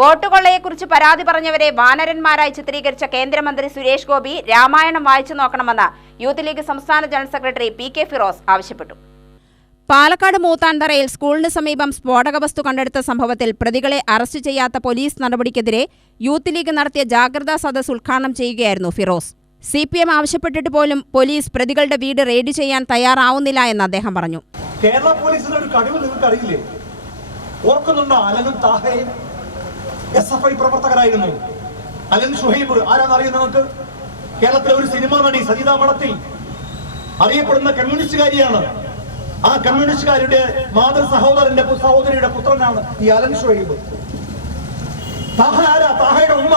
വോട്ടുകൊള്ളയെക്കുറിച്ച് പരാതി പറഞ്ഞവരെ വാനരന്മാരായി ചിത്രീകരിച്ച കേന്ദ്രമന്ത്രി സുരേഷ് ഗോപി രാമായണം വായിച്ചു നോക്കണമെന്ന് യൂത്ത് ലീഗ് സംസ്ഥാന ജനറൽ സെക്രട്ടറി PK ഫിറോസ് ആവശ്യപ്പെട്ടു. പാലക്കാട് മൂത്താൻതറയിൽ സ്കൂളിന് സമീപം സ്ഫോടക വസ്തു കണ്ടെടുത്ത സംഭവത്തിൽ പ്രതികളെ അറസ്റ്റ് ചെയ്യാത്ത പോലീസ് നടപടിക്കെതിരെ യൂത്ത് ലീഗ് നടത്തിയ ജാഗ്രതാ സദസ് ഉദ്ഘാടനം ചെയ്യുകയായിരുന്നു ഫിറോസ്. CPM ആവശ്യപ്പെട്ടിട്ട് പോലും പോലീസ് പ്രതികളുടെ വീട് റെയ്ഡ് ചെയ്യാൻ തയ്യാറാവുന്നില്ല എന്ന് അദ്ദേഹം പറഞ്ഞു. കേരള പോലീസിന്റെ ഒരു കഴിവ് നിങ്ങൾക്ക് അറിയില്ലേ? ഓർക്കുന്നുണ്ടോ? അലനും താഹയും SFI പ്രവർത്തകരായിരുന്നു. അലൻ ഷുഹൈബ് ആരാന്നറിയുന്ന നമുക്ക്? കേരളത്തിലെ ഒരു സിനിമാ നടി സജിത മഠത്തിൽ അറിയപ്പെടുന്ന കമ്മ്യൂണിസ്റ്റുകാരിയാണ്. ആ കമ്മ്യൂണിസ്റ്റുകാരുടെ മാതൃ സഹോദരിയുടെ പുത്രനാണ് ഈ അലൻ ഷുഹൈബ്. താഹ ആരാ? താഹയുടെ ഉമ്മ.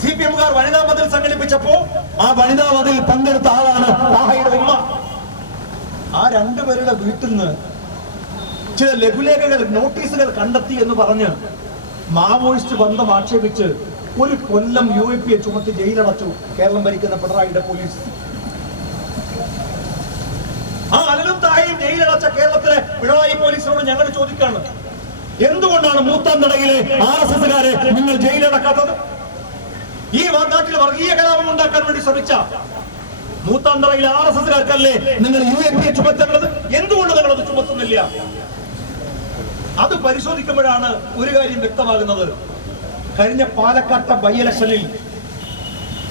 CPMകാർ വനിതാ മതിൽ സംഘടിപ്പിച്ചപ്പോ ആ വനിതാ മതിൽ പങ്കെടുത്ത ആളാണ് താഹയുടെ ഉമ്മ. ആ രണ്ടുപേരുടെ വീട്ടിൽ നിന്ന് ചില ലഘുലേഖകൾ, നോട്ടീസുകൾ കണ്ടെത്തി എന്ന് പറഞ്ഞ് മാവോയിസ്റ്റ് ബന്ധം ആക്ഷേപിച്ച് 1 കൊല്ലം UAP ചുമത്തി ജയിലടച്ചു കേരളം ഭരിക്കുന്ന പിണറായിയുടെ പോലീസ്. ആ അലനും താഴെയും ജയിലടച്ച കേരളത്തിലെ പിണറായി പോലീസിനോട് ഞങ്ങൾ ചോദിക്കാണ്, എന്തുകൊണ്ടാണ് മൂത്താൻതറയിലെ RSSകാരെ നിങ്ങൾ ജയിലടക്കാത്തത്? ഈ നാട്ടിൽ വർഗീയ കലാപം ഉണ്ടാക്കാൻ വേണ്ടി ശ്രമിച്ച മൂത്താൻതറയിലെ RSSകാർക്കല്ലേ നിങ്ങൾ UAP ചുമത്തേണ്ടത്? എന്തുകൊണ്ട് നിങ്ങളത് ചുമത്തുന്നില്ല? അത് പരിശോധിക്കുമ്പോഴാണ് ഒരു കാര്യം വ്യക്തമാകുന്നത്. കഴിഞ്ഞ പാലക്കാട്ടെ ബൈ ഇലക്ഷനിൽ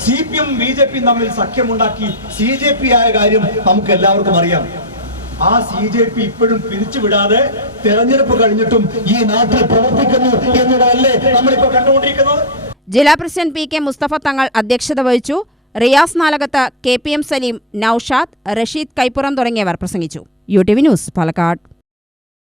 CPM BJP തമ്മിൽ സഖ്യമുണ്ടാക്കി CJP ആയ കാര്യം നമുക്ക് എല്ലാവർക്കും അറിയാം. ആ CJP ഇപ്പോഴും പിരിച്ചുവിടാതെ തെരഞ്ഞെടുപ്പ് കഴിഞ്ഞിട്ടും ഈ നാട്ടിൽ പ്രവർത്തിക്കുന്നു എന്നതല്ലേ നമ്മളിപ്പോ കണ്ടുകൊണ്ടിരിക്കുന്നത്. ജില്ലാ പ്രസിഡന്റ് PK മുസ്തഫ തങ്ങൾ അധ്യക്ഷത വഹിച്ചു. റിയാസ് നാലകത്ത്, KPM സലീം, നൌഷാദ്, റഷീദ് കൈപ്പുറം തുടങ്ങിയവർ പ്രസംഗിച്ചു. UTV news, Palakkad.